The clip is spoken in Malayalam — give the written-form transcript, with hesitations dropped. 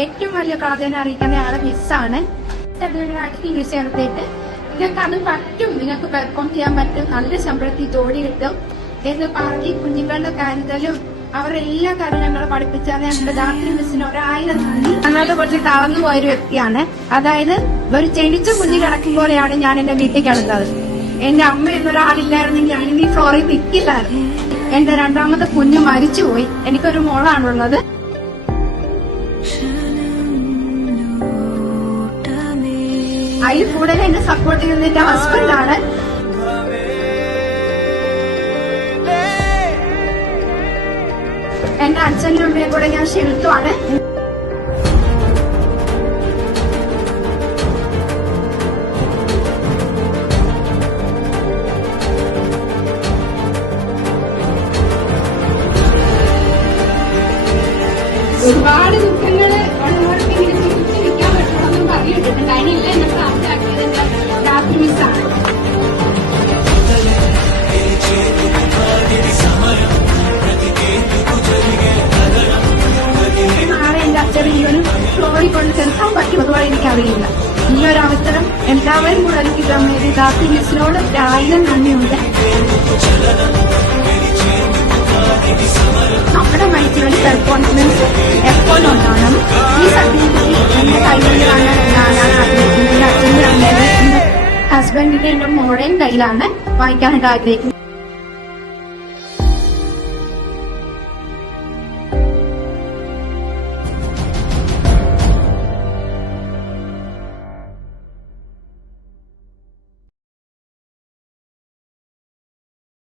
ഏറ്റവും വലിയ പ്രാധാന്യം അറിയിക്കുന്ന ആളെ മിസ്സാണ്. അടുത്ത് ചേർത്തിട്ട് നിങ്ങൾക്ക് അത് പറ്റും, നിങ്ങൾക്ക് പെർഫോം ചെയ്യാൻ പറ്റും, നല്ല ശമ്പളത്തിൽ ജോലി കിട്ടും എന്ന് പറഞ്ഞ് കുഞ്ഞുങ്ങളുടെ കാര്യത്തിലും അവരെല്ലാ കാര്യം ഞങ്ങളെ പഠിപ്പിച്ചാൽ ഞങ്ങളുടെ രാത്രി മിസ്സിന് 1000 നന്ദി. ഞങ്ങളുടെ കുറച്ച് തളർന്നു പോയൊരു വ്യക്തിയാണ്. അതായത് ഒരു ചെടിച്ച കുഞ്ഞ് കിടക്കുമ്പോഴാണ് ഞാൻ എന്റെ വീട്ടിൽ കിടന്നത്. എന്റെ അമ്മ എന്നൊരാളില്ലായിരുന്നെങ്കിൽ ഞാൻ ഈ ഫ്ലോറിൽ നിൽക്കില്ലായിരുന്നു. എന്റെ രണ്ടാമത്തെ കുഞ്ഞ് മരിച്ചുപോയി. എനിക്കൊരു മോളാണുള്ളത്. അതിൽ കൂടുതൽ എന്നെ സപ്പോർട്ട് ചെയ്യുന്നത് എന്റെ ഹസ്ബൻഡാണ്. എന്റെ അച്ഛൻ്റെ അമ്മയെ കൂടെ ഞാൻ ക്ഷണിക്കുവാണ്. ഒരുപാട് ദുഃഖങ്ങള് ഉള്ളവർക്ക് ഇങ്ങനെ ചിരിച്ചു നിൽക്കാൻ പറ്റുമെന്നും പറഞ്ഞിട്ടുണ്ട്. അതിനില്ല എന്നെ പ്രാപ്തമാക്കിയത് എന്റെ രാത്രി മിസ്സാണ്. നാളെ എന്റെ അച്ഛൻ ഈവനും ഫ്ലോറിൽ കൊണ്ട് ചെലുത്താൻ പറ്റും, അതുപോലെ എനിക്കറിയില്ല. ഈ ഒരു അവസരം എല്ലാവരും കൂടെ എനിക്ക് തമ്മിൽ രാത്രി മിസ്സിനോട് 1000 നന്ദിയുണ്ട്. നമ്മുടെ മൈക്കിലുള്ള സെൽഫ് കോൺഫിഡൻസ് എപ്പോഴും ഉണ്ടാകണം. ഈ സർട്ടിഫിക്കറ്റ് എന്റെ കൈകളിലാണ് ഞാൻ ആഗ്രഹിക്കുന്നത്. എന്റെ അച്ഛൻ്റെ അമ്മയുടെ, എന്റെ ഹസ്ബൻഡിന്റെ, എന്റെ മോളുടെയും കയ്യിലാണ് വായിക്കാനായിട്ട് ആഗ്രഹിക്കുന്നത്.